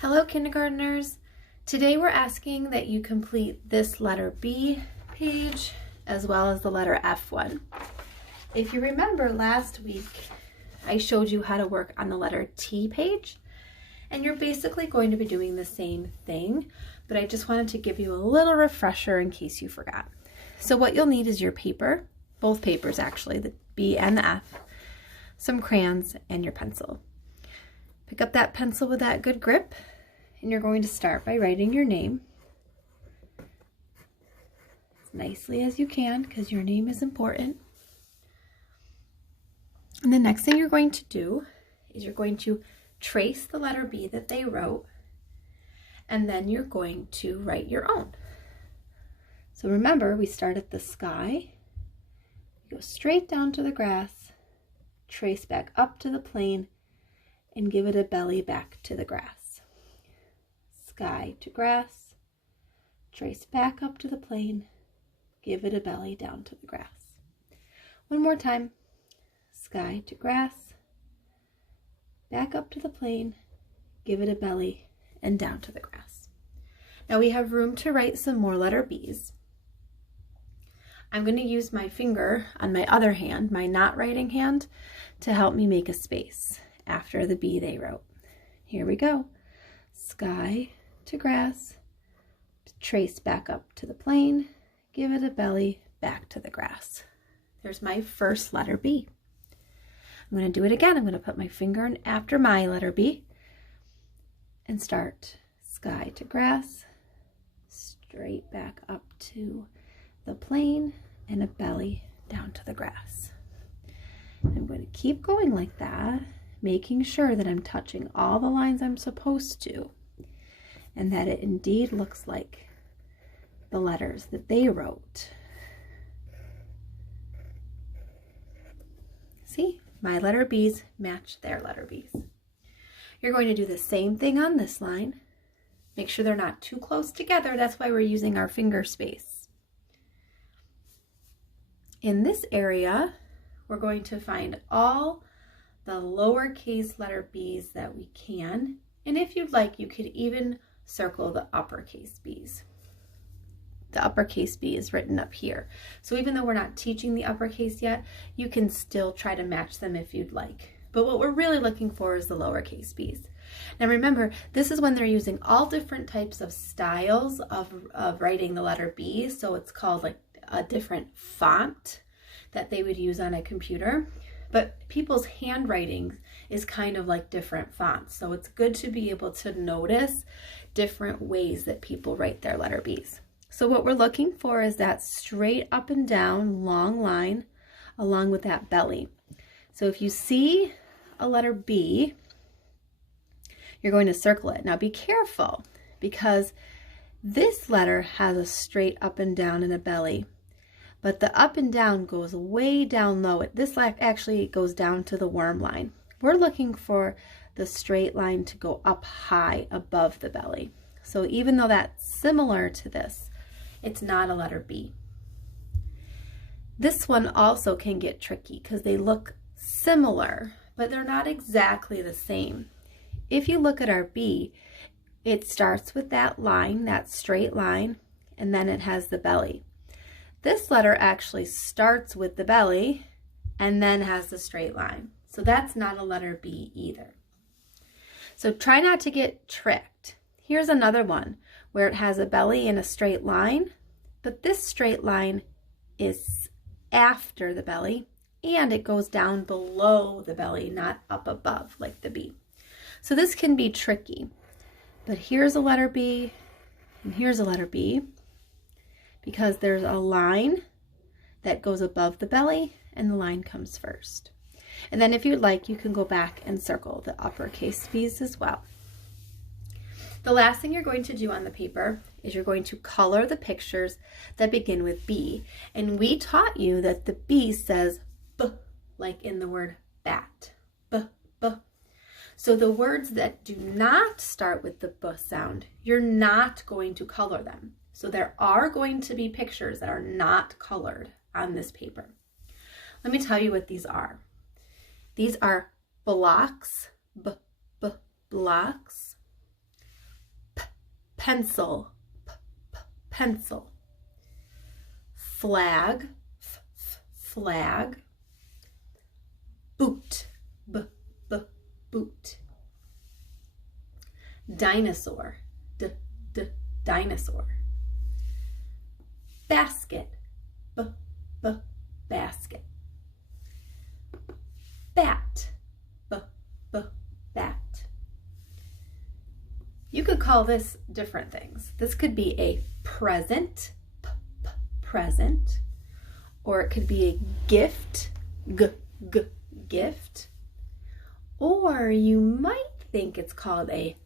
Hello, kindergartners. Today we're asking that you complete this letter B page as well as the letter F one. If you remember last week, I showed you how to work on the letter T page, and you're basically going to be doing the same thing, but I just wanted to give you a little refresher in case you forgot. So what you'll need is your paper, both papers actually, the B and the F, some crayons, and your pencil. Pick up that pencil with that good grip, and you're going to start by writing your name as nicely as you can because your name is important. And the next thing you're going to do is you're going to trace the letter B that they wrote, and then you're going to write your own. So remember, we start at the sky, go straight down to the grass, trace back up to the plane, and give it a belly back to the grass. Sky to grass, trace back up to the plane, give it a belly down to the grass. One more time. Sky to grass, back up to the plane, give it a belly, and down to the grass. Now we have room to write some more letter B's. I'm going to use my finger on my other hand, my not writing hand, to help me make a space after the B they wrote. Here we go. Sky to grass, trace back up to the plane, give it a belly, back to the grass. There's my first letter B. I'm going to do it again. I'm going to put my finger in after my letter B and start sky to grass, straight back up to the plane, and a belly down to the grass. I'm going to keep going like that, making sure that I'm touching all the lines I'm supposed to, and that it indeed looks like the letters that they wrote. See, my letter B's match their letter B's. You're going to do the same thing on this line. Make sure they're not too close together. That's why we're using our finger space. In this area, we're going to find all the lowercase letter B's that we can, and if you'd like, you could even circle the uppercase B's. The uppercase B is written up here. So even though we're not teaching the uppercase yet, you can still try to match them if you'd like. But what we're really looking for is the lowercase B's. Now remember, this is when they're using all different types of styles of writing the letter B. So it's called like a different font that they would use on a computer. But people's handwriting is kind of like different fonts. So it's good to be able to notice different ways that people write their letter B's. So what we're looking for is that straight up and down long line along with that belly. So if you see a letter B, you're going to circle it. Now be careful because this letter has a straight up and down and a belly. But the up and down goes way down low. This actually goes down to the worm line. We're looking for the straight line to go up high above the belly. So even though that's similar to this, it's not a letter B. This one also can get tricky because they look similar, but they're not exactly the same. If you look at our B, it starts with that line, that straight line, and then it has the belly. This letter actually starts with the belly and then has the straight line. So that's not a letter B either. So try not to get tricked. Here's another one where it has a belly and a straight line, but this straight line is after the belly and it goes down below the belly, not up above like the B. So this can be tricky, but here's a letter B and here's a letter B, because there's a line that goes above the belly and the line comes first. And then if you'd like, you can go back and circle the uppercase B's as well. The last thing you're going to do on the paper is you're going to color the pictures that begin with B. And we taught you that the B says B, like in the word bat. B, B. So the words that do not start with the B sound, you're not going to color them. So there are going to be pictures that are not colored on this paper. Let me tell you what these are. These are blocks, blocks, pencil, pencil. Flag, flag. Boot, boot. Dinosaur, dinosaur. Basket, basket. Bat, bat. You could call this different things. This could be a present, present, or it could be a gift, gift, or you might think it's called a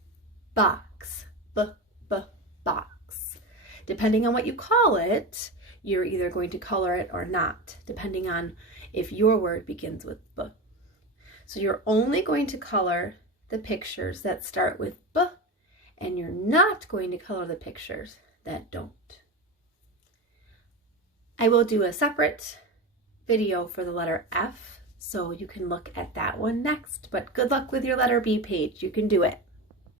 box, box. Depending on what you call it, you're either going to color it or not, depending on if your word begins with B. So you're only going to color the pictures that start with B, and you're not going to color the pictures that don't. I will do a separate video for the letter F, so you can look at that one next, but good luck with your letter B page. You can do it.